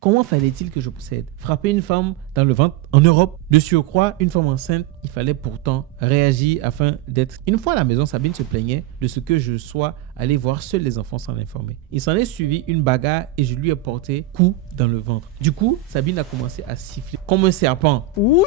Comment fallait-il que je procède? Frapper une femme dans le ventre en Europe? De surcroît, une femme enceinte, il fallait pourtant réagir afin d'être... Une fois à la maison, Sabine se plaignait de ce que je sois allé voir seuls les enfants sans l'informer. Il s'en est suivi une bagarre et je lui ai porté coup dans le ventre. Du coup, Sabine a commencé à siffler comme un serpent. Ouillou!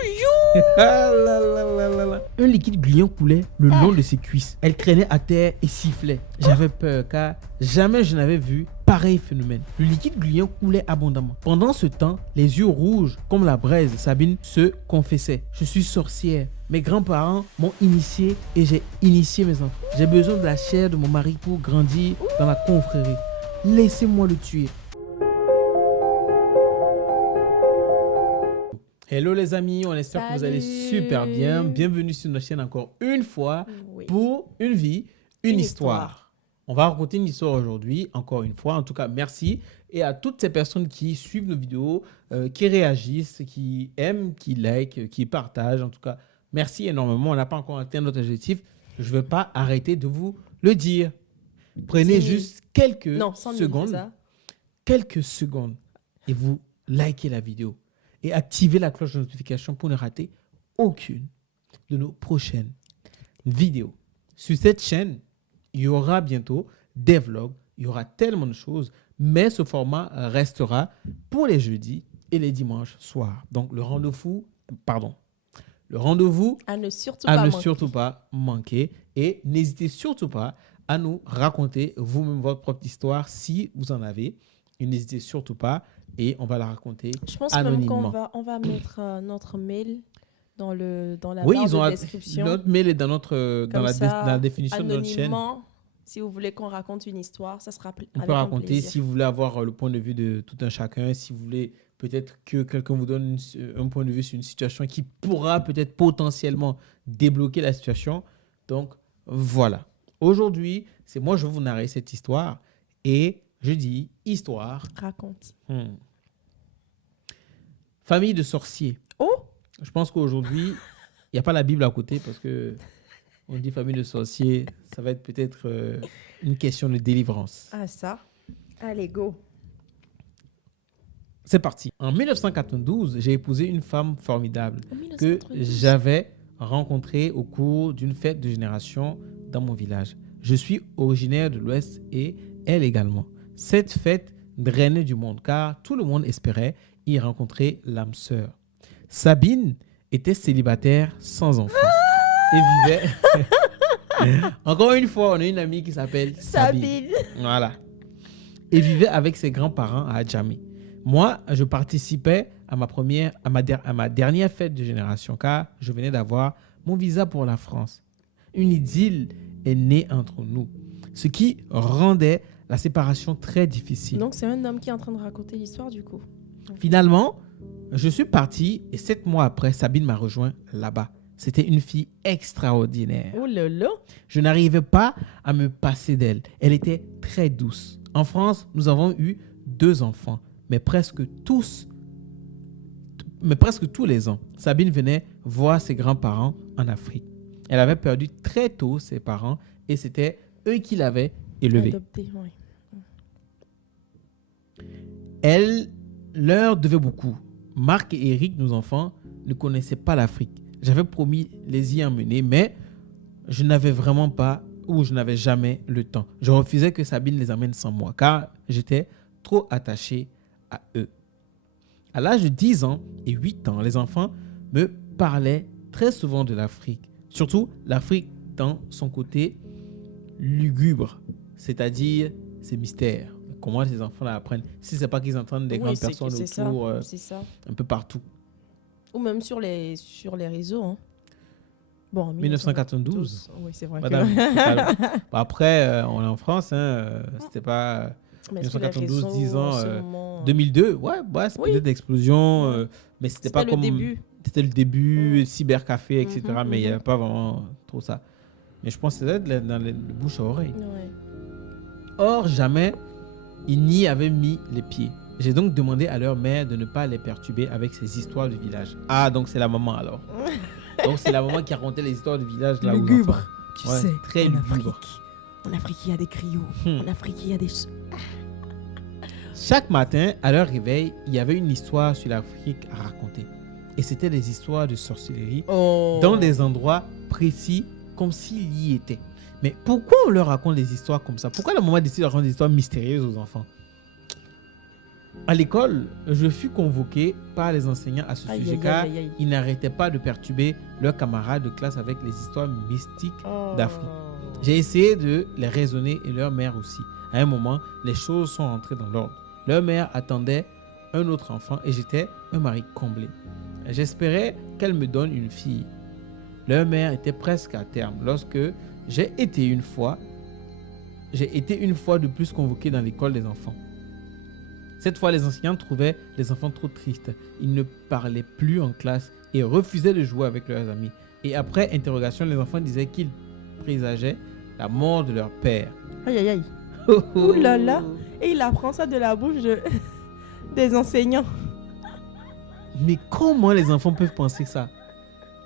Un liquide gluant coulait le long de ses cuisses. Elle traînait à terre et sifflait. J'avais peur car jamais je n'avais vu pareil phénomène. Le liquide gluant coulait abondamment. Pendant ce temps, les yeux rouges comme la braise, Sabine se confessait. Je suis sorcière. Mes grands-parents m'ont initié et j'ai initié mes enfants. J'ai besoin de la chair de mon mari pour grandir dans la confrérie. Laissez-moi le tuer. Hello les amis, on espère que vous allez super bien. Bienvenue sur notre chaîne encore une fois pour une vie, une histoire. On va raconter une histoire aujourd'hui, encore une fois. En tout cas, merci. Et à toutes ces personnes qui suivent nos vidéos, qui réagissent, qui aiment, qui likent, qui partagent. En tout cas, merci énormément. On n'a pas encore atteint notre objectif. Je ne vais pas arrêter de vous le dire. Prenez juste quelques secondes. Quelques secondes. Et vous likez la vidéo. Et activez la cloche de notification pour ne rater aucune de nos prochaines vidéos. Sur cette chaîne, il y aura bientôt des vlogs, il y aura tellement de choses, mais ce format restera pour les jeudis et les dimanches soirs. Donc, le rendez-vous à ne surtout pas manquer. Et n'hésitez surtout pas à nous raconter vous-même votre propre histoire si vous en avez. Et n'hésitez surtout pas et on va la raconter anonymement. Je pense même qu'on va mettre notre mail dans la barre de description. Notre mail est dans la définition de notre chaîne. Si vous voulez qu'on raconte une histoire, ça sera avec on peut raconter plaisir. Si vous voulez avoir le point de vue de tout un chacun, si vous voulez peut-être que quelqu'un vous donne un point de vue sur une situation qui pourra peut-être potentiellement débloquer la situation. Donc voilà. Aujourd'hui, c'est moi je vais vous narrer cette histoire et je dis histoire. Raconte. Famille de sorciers. Oh! Je pense qu'aujourd'hui, il n'y a pas la Bible à côté parce que on dit famille de sorciers, ça va être peut-être une question de délivrance. Ah ça. Allez, go. C'est parti. En 1992, j'ai épousé une femme formidable que j'avais rencontrée au cours d'une fête de génération dans mon village. Je suis originaire de l'Ouest et elle également. Cette fête drainait du monde car tout le monde espérait y rencontrer l'âme sœur. Sabine était célibataire sans enfant et vivait... Encore une fois, on a une amie qui s'appelle Sabine. Voilà. Et vivait avec ses grands-parents à Adjamé. Moi, je participais à ma dernière fête de génération car je venais d'avoir mon visa pour la France. Une idylle est née entre nous, ce qui rendait la séparation très difficile. Donc, c'est un homme qui est en train de raconter l'histoire du coup. Finalement, je suis parti et 7 mois après, Sabine m'a rejoint là-bas. C'était une fille extraordinaire. Oh là là! Je n'arrivais pas à me passer d'elle. Elle était très douce. En France, nous avons eu 2 enfants, mais presque tous les ans. Sabine venait voir ses grands-parents en Afrique. Elle avait perdu très tôt ses parents et c'était eux qui l'avaient élevée. Adopté, oui. Elle leur devait beaucoup. Marc et Eric, nos enfants, ne connaissaient pas l'Afrique. J'avais promis les y emmener, mais je n'avais jamais le temps. Je refusais que Sabine les emmène sans moi, car j'étais trop attaché à eux. À l'âge de 10 ans et 8 ans, les enfants me parlaient très souvent de l'Afrique. Surtout l'Afrique dans son côté lugubre, c'est-à-dire ses mystères. Comment ces enfants apprennent si ce n'est pas qu'ils entendent des grandes personnes autour, un peu partout. Ou même sur les réseaux. Hein. Bon, en 1992. Oui, c'est vrai. Madame, après, on est en France, c'était pas 1992, 10 ans, 2002. Ouais, c'est peut-être l'explosion, mais c'était pas comme... C'était le début, cybercafé, etc. Mais il n'y avait pas vraiment trop ça. Mais je pense que c'était dans les bouches à oreille. Ouais. Or, jamais ils n'y avaient mis les pieds. J'ai donc demandé à leur mère de ne pas les perturber avec ces histoires du village. Ah, donc c'est la maman alors. Donc c'est la maman qui racontait les histoires du village là où lugubre, tu sais. Très lugubre. En Afrique, il y a des griots. En Afrique, il y a des... Chaque matin, à leur réveil, il y avait une histoire sur l'Afrique à raconter. Et c'était des histoires de sorcellerie dans des endroits précis, comme s'il y était. Mais pourquoi on leur raconte des histoires comme ça? Pourquoi la maman décide de raconter des histoires mystérieuses aux enfants? À l'école, je fus convoqué par les enseignants à ce sujet car ils n'arrêtaient pas de perturber leurs camarades de classe avec les histoires mystiques d'Afrique. J'ai essayé de les raisonner et leur mère aussi. À un moment, les choses sont rentrées dans l'ordre. Leur mère attendait un autre enfant et j'étais un mari comblé. J'espérais qu'elle me donne une fille. Leur mère était presque à terme lorsque j'ai été une fois de plus convoqué dans l'école des enfants. Cette fois, les enseignants trouvaient les enfants trop tristes. Ils ne parlaient plus en classe et refusaient de jouer avec leurs amis. Et après interrogation, les enfants disaient qu'ils présageaient la mort de leur père. Aïe, aïe, aïe. Ouh là là. Et il apprend ça de la bouche des enseignants. Mais comment les enfants peuvent penser ça?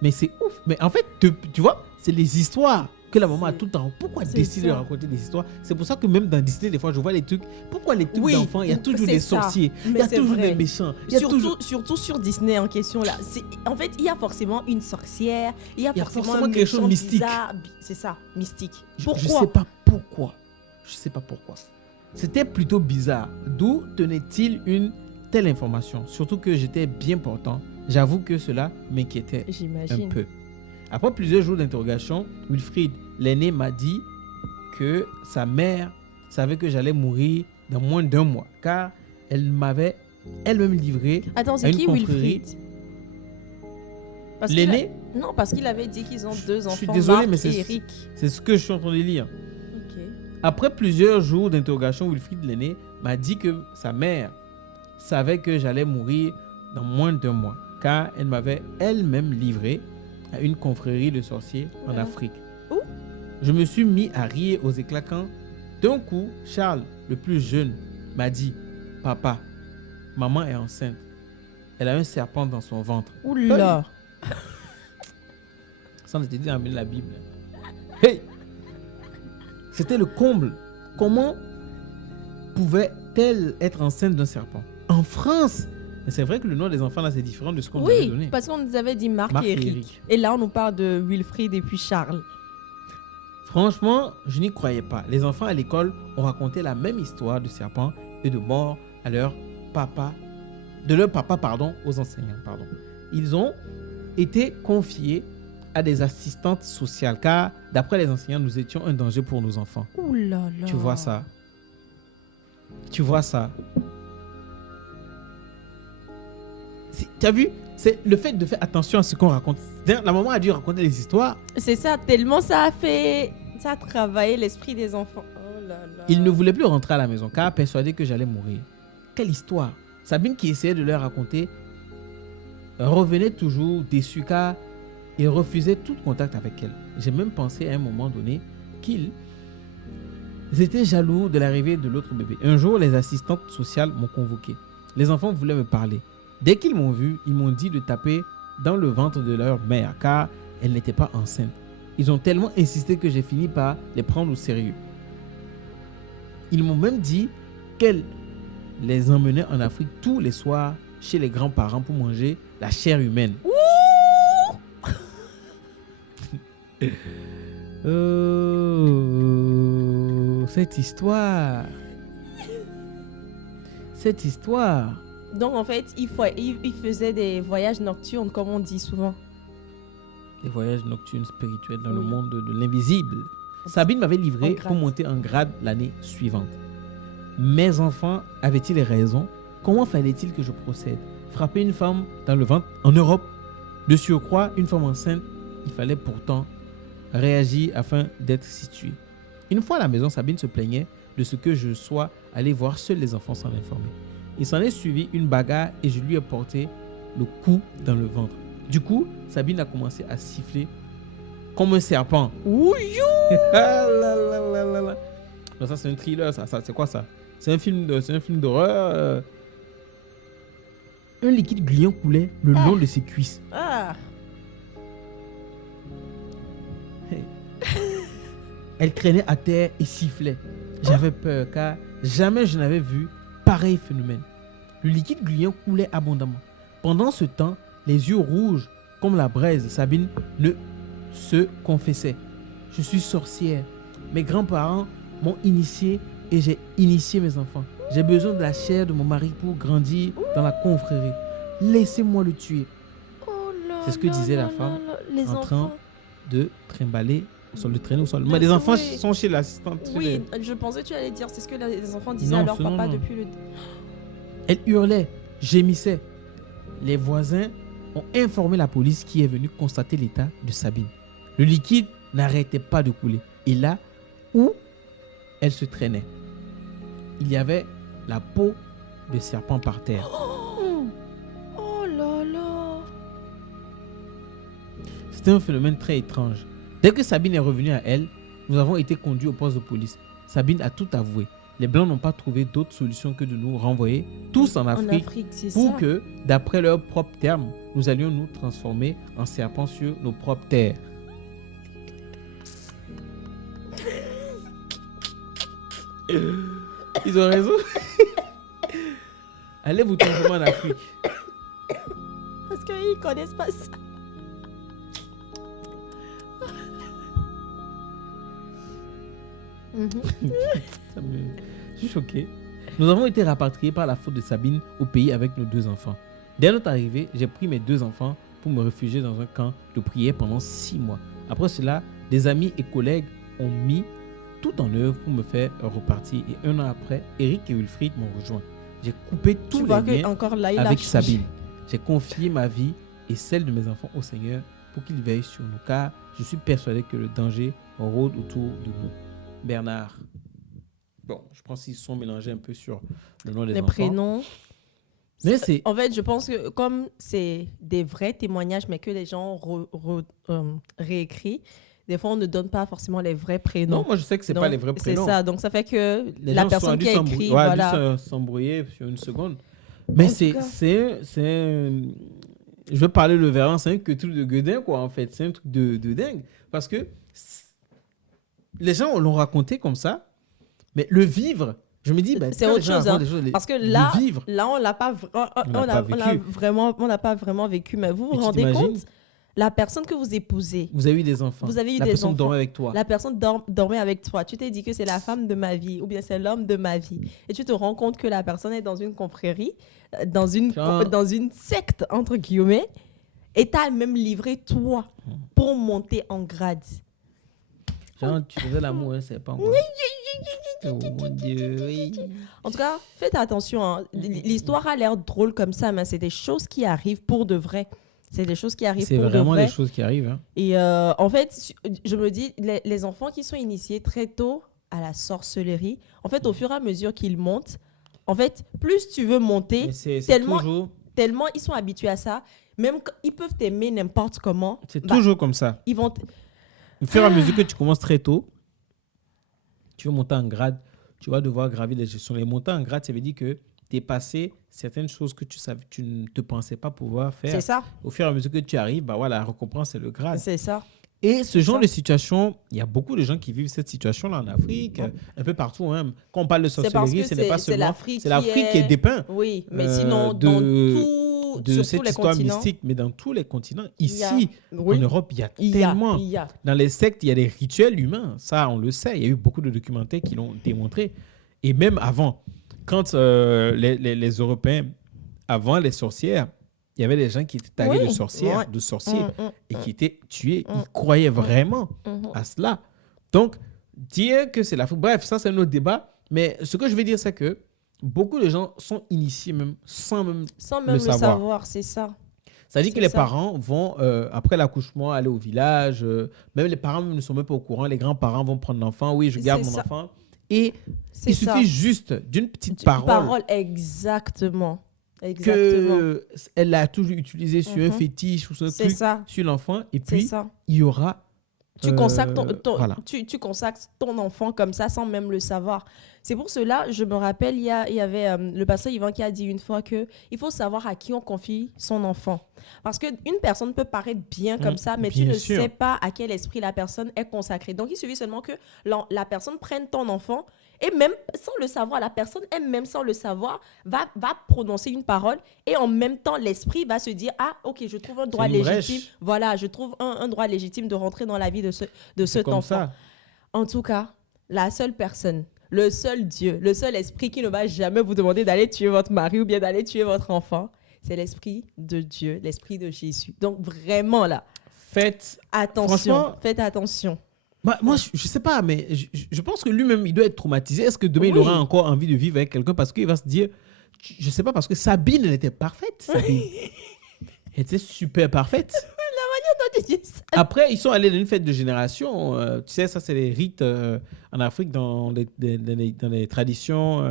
Mais c'est ouf. Mais en fait, tu vois, c'est les histoires que la maman a tout le temps. Pourquoi décider de raconter des histoires? C'est pour ça que même dans Disney, des fois, je vois les trucs. Pourquoi les trucs d'enfants, il y a toujours des sorciers, il y a toujours des méchants. Surtout sur Disney en question là. En fait, il y a forcément une sorcière, il y a forcément quelque chose de mystique. C'est ça, mystique. Pourquoi? Je sais pas pourquoi. Je sais pas pourquoi. C'était plutôt bizarre. D'où tenait-il une telle information? Surtout que j'étais bien portant. J'avoue que cela m'inquiétait un peu. Après plusieurs jours d'interrogation, Wilfried, l'aîné, m'a dit que sa mère savait que j'allais mourir dans moins d'1 mois, car elle m'avait elle-même livré à une confrérie. L'aîné? Non, parce qu'il avait dit qu'ils ont 2 enfants. Je suis désolé, mais c'est ce que je suis en train de lire. Okay. Après plusieurs jours d'interrogation, Wilfried, l'aîné, m'a dit que sa mère savait que j'allais mourir dans moins d'1 mois, car elle m'avait elle-même livré à une confrérie de sorciers en Afrique. Où? Je me suis mis à rire aux éclats quand, d'un coup, Charles, le plus jeune, m'a dit « Papa, maman est enceinte. Elle a un serpent dans son ventre. » Oula! Ça, on était dit dans la Bible. Hey! C'était le comble. Comment pouvait-elle être enceinte d'un serpent? En France! Mais c'est vrai que le nom des enfants là c'est différent de ce qu'on nous avait donné. Oui, parce qu'on nous avait dit Marc et Eric. Et là on nous parle de Wilfried et puis Charles. Franchement, je n'y croyais pas. Les enfants à l'école ont raconté la même histoire de serpents et de morts à leur papa aux enseignants. Ils ont été confiés à des assistantes sociales car d'après les enseignants, nous étions un danger pour nos enfants. Ouh là là. Tu vois ça? Tu vois ça? Tu as vu? C'est le fait de faire attention à ce qu'on raconte. La maman a dû raconter les histoires. C'est ça, tellement ça a travaillé l'esprit des enfants. Oh là là. Il ne voulait plus rentrer à la maison car persuadé que j'allais mourir. Quelle histoire! Sabine qui essayait de leur raconter revenait toujours déçue car il refusait tout contact avec elle. J'ai même pensé à un moment donné qu'ils étaient jaloux de l'arrivée de l'autre bébé. Un jour, les assistantes sociales m'ont convoqué. Les enfants voulaient me parler. Dès qu'ils m'ont vu, ils m'ont dit de taper dans le ventre de leur mère car elle n'était pas enceinte. Ils ont tellement insisté que j'ai fini par les prendre au sérieux. Ils m'ont même dit qu'elle les emmenait en Afrique tous les soirs chez les grands-parents pour manger la chair humaine. Oh, cette histoire. Donc en fait, il faisait des voyages nocturnes, comme on dit souvent. Des voyages nocturnes spirituels dans le monde de l'invisible. Sabine m'avait livré pour monter en grade l'année suivante. Mes enfants avaient-ils raison? Comment fallait-il que je procède? Frapper une femme dans le ventre en Europe? De surcroît, une femme enceinte, il fallait pourtant réagir afin d'être situé. Une fois à la maison, Sabine se plaignait de ce que je sois allé voir seuls les enfants sans l'informer. Il s'en est suivi une bagarre et je lui ai porté le coup dans le ventre. Du coup, Sabine a commencé à siffler comme un serpent. Ouh. Non, ça c'est un thriller, ça c'est quoi ça? C'est un film d'horreur. Un liquide gluant coulait le long de ses cuisses. Hey. Elle traînait à terre et sifflait. J'avais peur car jamais je n'avais vu pareil phénomène. Le liquide gluant coulait abondamment. Pendant ce temps, les yeux rouges comme la braise, Sabine ne se confessait. Je suis sorcière. Mes grands-parents m'ont initiée et j'ai initié mes enfants. J'ai besoin de la chair de mon mari pour grandir dans la confrérie. Laissez-moi le tuer. C'est ce que disait la femme en train de trimballer sur le traîneau au sol. Mais les enfants sont chez l'assistante. Oui, je pensais que tu allais dire, c'est ce que les enfants disaient à leur papa depuis le... Elle hurlait, gémissait. Les voisins ont informé la police qui est venue constater l'état de Sabine. Le liquide n'arrêtait pas de couler. Et là où elle se traînait, il y avait la peau de serpent par terre. Oh là là! C'était un phénomène très étrange. Dès que Sabine est revenue à elle, nous avons été conduits au poste de police. Sabine a tout avoué. Les Blancs n'ont pas trouvé d'autre solution que de nous renvoyer tous en Afrique pour que, d'après leurs propres termes, nous allions nous transformer en serpents sur nos propres terres. Ils ont raison. Allez vous transformer en Afrique. Parce qu'ils ne connaissent pas ça. Je suis choqué. Nous avons été rapatriés par la faute de Sabine au pays avec nos 2 enfants. Dès notre arrivée, j'ai pris mes 2 enfants pour me réfugier dans un camp de prière pendant 6 mois. Après cela, des amis et collègues ont mis tout en œuvre pour me faire repartir. Et 1 an après, Eric et Wilfried m'ont rejoint. J'ai coupé tous les liens avec Sabine. J'ai confié ma vie et celle de mes enfants au Seigneur pour qu'il veille sur nous, car je suis persuadé que le danger rôde autour de nous. Bernard. Bon, je pense qu'ils se sont mélangés un peu sur le nom des enfants. Les prénoms. Mais c'est... En fait, je pense que comme c'est des vrais témoignages, mais que les gens réécrivent, des fois, on ne donne pas forcément les vrais prénoms. Non, moi, je sais que ce n'est pas les vrais prénoms. C'est ça. Donc, ça fait que la personne qui a écrit... Voilà. Dû s'embrouiller sur une seconde. Mais c'est je veux parler le Véran, c'est un truc de gueudin, quoi, en fait. C'est un truc de dingue. Parce que les gens l'ont raconté comme ça, mais le vivre, je me dis, c'est autre chose. Parce que là, on l'a pas vraiment vécu. Mais vous vous rendez compte, la personne que vous épousez, vous avez eu des enfants. Vous avez eu la des personne enfants. Dormait avec toi. La personne dormait avec toi. Tu t'es dit que c'est la femme de ma vie ou bien c'est l'homme de ma vie. Et tu te rends compte que la personne est dans une confrérie, dans une secte, entre guillemets, et t'as même livré toi pour monter en grade. Genre, tu faisais l'amour, hein, c'est pas moi. Oh mon Dieu, oui. En tout cas, faites attention. Hein. L'histoire a l'air drôle comme ça, mais c'est des choses qui arrivent pour de vrai. C'est des choses qui arrivent pour de vrai. C'est vraiment des choses qui arrivent. Hein. Et en fait, je me dis, les enfants qui sont initiés très tôt à la sorcellerie, en fait, au fur et à mesure qu'ils montent, en fait, plus tu veux monter, tellement ils sont habitués à ça, même ils peuvent t'aimer n'importe comment. C'est toujours comme ça. Ils vont... Au fur et à mesure que tu commences très tôt, tu veux monter en grade, tu vas devoir gravir les gestions. Les monter en grade, ça veut dire que dépasser certaines choses que tu ne te pensais pas pouvoir faire. C'est ça. Au fur et à mesure que tu arrives, la récompense, c'est le grade. C'est ça. Et ce genre de situation, il y a beaucoup de gens qui vivent cette situation-là en Afrique, un peu partout. Hein. Quand on parle de sorcellerie, ce n'est pas seulement... C'est l'Afrique qui est dépeint. Oui, mais sinon, dans de cette histoire mystique, mais dans tous les continents. Ici, en Europe, il y a tellement. Dans les sectes, il y a des rituels humains. Ça, on le sait. Il y a eu beaucoup de documentaires qui l'ont démontré. Et même avant, quand les Européens, avant les sorcières, il y avait des gens qui étaient tagués de sorcières, de sorciers, et qui étaient tués. Ils croyaient vraiment à cela. Donc, dire que c'est l'Afrique... Bref, ça, c'est un autre débat. Mais ce que je veux dire, c'est que beaucoup de gens sont initiés même sans même le savoir. C'est ça. Ça dit que les parents vont, après l'accouchement, aller au village. Même les parents ne sont même pas au courant. Les grands-parents vont prendre l'enfant. Oui, je garde mon enfant. Et il suffit juste d'une petite parole. Exactement. Qu'elle a toujours utilisé sur un fétiche ou sur un truc sur l'enfant. Et puis, il y aura... Tu consacres ton enfant comme ça sans même le savoir. C'est pour cela, je me rappelle, il y avait le pasteur Yvan qui a dit une fois qu'il faut savoir à qui on confie son enfant. Parce qu'une personne peut paraître bien comme ça, mais tu ne sais pas à quel esprit la personne est consacrée. Donc, il suffit seulement que la personne prenne ton enfant Et même sans le savoir, la personne, elle même sans le savoir, va prononcer une parole et en même temps, l'esprit va se dire, ah, ok, je trouve un droit légitime. Voilà, je trouve un droit légitime de rentrer dans la vie de cet enfant. Ça. En tout cas, la seule personne, le seul Dieu, le seul esprit qui ne va jamais vous demander d'aller tuer votre mari ou bien d'aller tuer votre enfant, c'est l'esprit de Dieu, l'esprit de Jésus. Donc vraiment là, faites attention. Faites attention. Bah, moi, je ne sais pas, mais je pense que lui-même, il doit être traumatisé. Est-ce que demain, il aura encore envie de vivre avec quelqu'un parce qu'il va se dire, je ne sais pas, parce que Sabine, elle était parfaite. Sabine. Elle était super parfaite. La manière dont tu dis ça. Après, ils sont allés dans une fête de génération. Tu sais, ça, c'est les rites en Afrique, dans les traditions,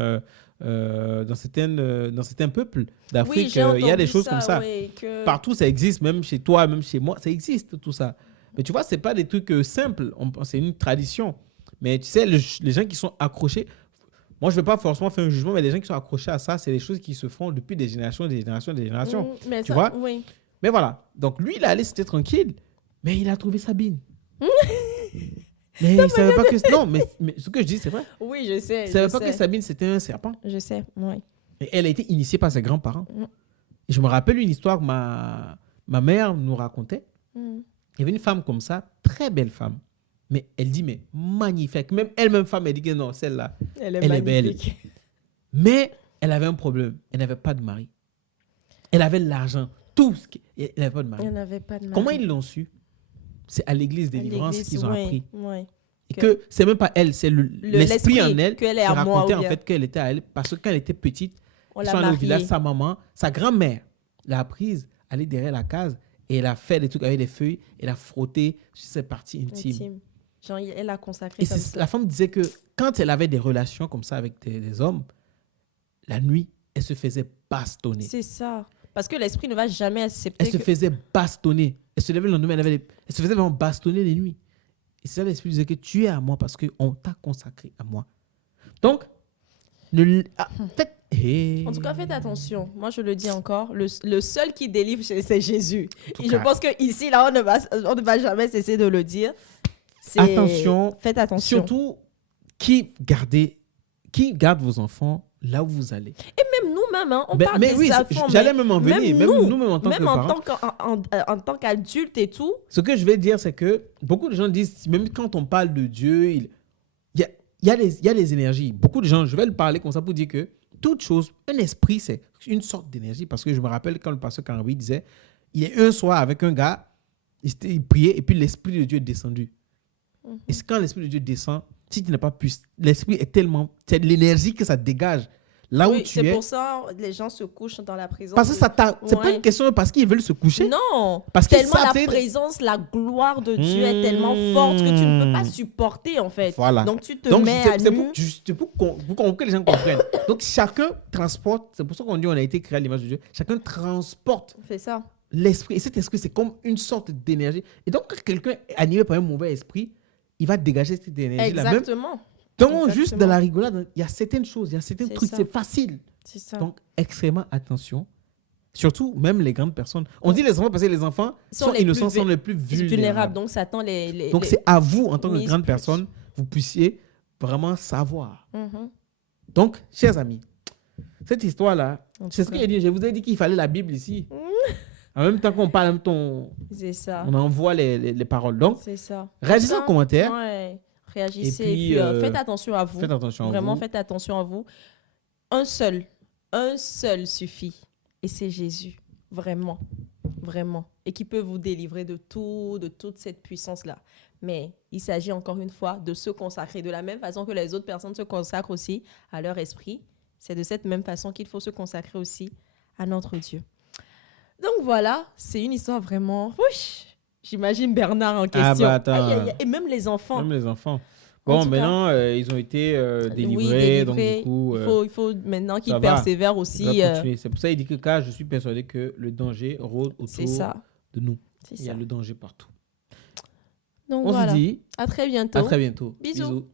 dans certains peuples d'Afrique. Il y a des choses comme ça. Oui, Partout, ça existe, même chez toi, même chez moi, ça existe, tout ça. Mais tu vois, ce n'est pas des trucs simples. C'est une tradition. Mais tu sais, les gens qui sont accrochés, moi, je ne vais pas forcément faire un jugement, mais les gens qui sont accrochés à ça, c'est des choses qui se font depuis des générations, des générations, des générations. Tu vois? Oui. Mais voilà. Donc, lui, il est allé, c'était tranquille. Mais il a trouvé Sabine. Mais il ne savait pas que... Non, mais ce que je dis, c'est vrai. Oui, je sais. Il ne savait pas que Sabine, c'était un serpent. Je sais, oui. Et elle a été initiée par ses grands-parents. Et je me rappelle une histoire que ma mère nous racontait. Il y avait une femme comme ça, très belle femme. Mais elle dit, mais magnifique. Même elle-même femme, elle dit que non, celle-là, elle est belle. Mais elle avait un problème. Elle n'avait pas de mari. Elle avait de l'argent. Tout. Elle n'avait pas de mari. Elle n'avait pas de mari. Comment ils l'ont su? C'est à l'église délivrance qu'ils ont appris. Oui. Et que c'est même pas elle, c'est l'esprit en elle qui racontait en fait qu'elle était à elle. Parce que quand elle était petite, ils sont allés au village, sa maman, sa grand-mère l'a prise, aller derrière la case. Et elle a fait des trucs avec des feuilles. Elle a frotté sur ses parties intimes. Genre, elle a consacré et comme ça. La femme disait que quand elle avait des relations comme ça avec des hommes, la nuit, elle se faisait bastonner. C'est ça. Parce que l'esprit ne va jamais accepter. Elle se faisait bastonner. Elle se levait le lendemain, elle se faisait vraiment bastonner les nuits. Et c'est ça, l'esprit disait que tu es à moi parce qu'on t'a consacré à moi. Donc, en tout cas, faites attention. Moi, je le dis encore, le seul qui délivre, c'est Jésus. Et je pense qu'ici, là, on ne va jamais cesser de le dire. Attention. Faites attention. Surtout, qui garde vos enfants là où vous allez. Et même nous-mêmes, hein, on parle des enfants. J'allais même en venir. Même nous-mêmes en tant que parents. En tant qu'adultes et tout. Ce que je vais dire, c'est que beaucoup de gens disent, même quand on parle de Dieu, il y a des énergies. Beaucoup de gens, je vais le parler comme ça pour dire que toute chose, un esprit, c'est une sorte d'énergie. Parce que je me rappelle quand le pasteur Canry disait, il est un soir avec un gars, il priait et puis l'esprit de Dieu est descendu. Et c'est quand l'esprit de Dieu descend, si tu n'as pas pu, l'esprit est tellement, c'est l'énergie que ça dégage. Là où tu es. C'est pour ça que les gens se couchent dans la présence. Parce que c'est pas une question parce qu'ils veulent se coucher. Non. Parce tellement la présence, la gloire de Dieu est tellement forte que tu ne peux pas supporter en fait. Voilà. Donc tu te mets à nu. C'est pour que les gens comprennent. Donc chacun transporte, c'est pour ça qu'on dit on a été créé à l'image de Dieu. Chacun transporte. C'est ça. L'esprit. Et cet esprit, c'est comme une sorte d'énergie. Et donc quand quelqu'un est animé par un mauvais esprit, il va dégager cette énergie-là. Exactement. Donc, juste dans la rigolade, il y a certaines choses, il y a certains trucs, c'est facile. C'est ça. Donc, extrêmement attention. Surtout, même les grandes personnes. On dit les enfants parce que les enfants sont innocents, sont les plus vulnérables. Donc, ça attend Donc, c'est à vous, en tant que grande personne, vous puissiez vraiment savoir. Donc, chers amis, cette histoire-là, c'est ce que j'ai dit. Je vous ai dit qu'il fallait la Bible ici. En même temps qu'on parle, c'est ça. On envoie les paroles. Donc, c'est ça. Réagissez en commentaire. Ouais. Réagissez et puis faites attention à vous. Faites attention Vraiment, à vous. Faites attention à vous. Un seul suffit. Et c'est Jésus. Vraiment. Vraiment. Et qui peut vous délivrer de toute cette puissance-là. Mais il s'agit encore une fois de se consacrer de la même façon que les autres personnes se consacrent aussi à leur esprit. C'est de cette même façon qu'il faut se consacrer aussi à notre Dieu. Donc voilà, c'est une histoire vraiment... J'imagine Bernard en question. Ah bah attends. Et même les enfants. Même les enfants. Bon, maintenant, ils ont été délivrés. Donc, du coup, il faut maintenant qu'ils persévèrent aussi. C'est pour ça qu'il dit que car je suis persuadé que le danger rôde autour de nous. Il y a le danger partout. Donc, on se dit à très bientôt. À très bientôt. Bisous.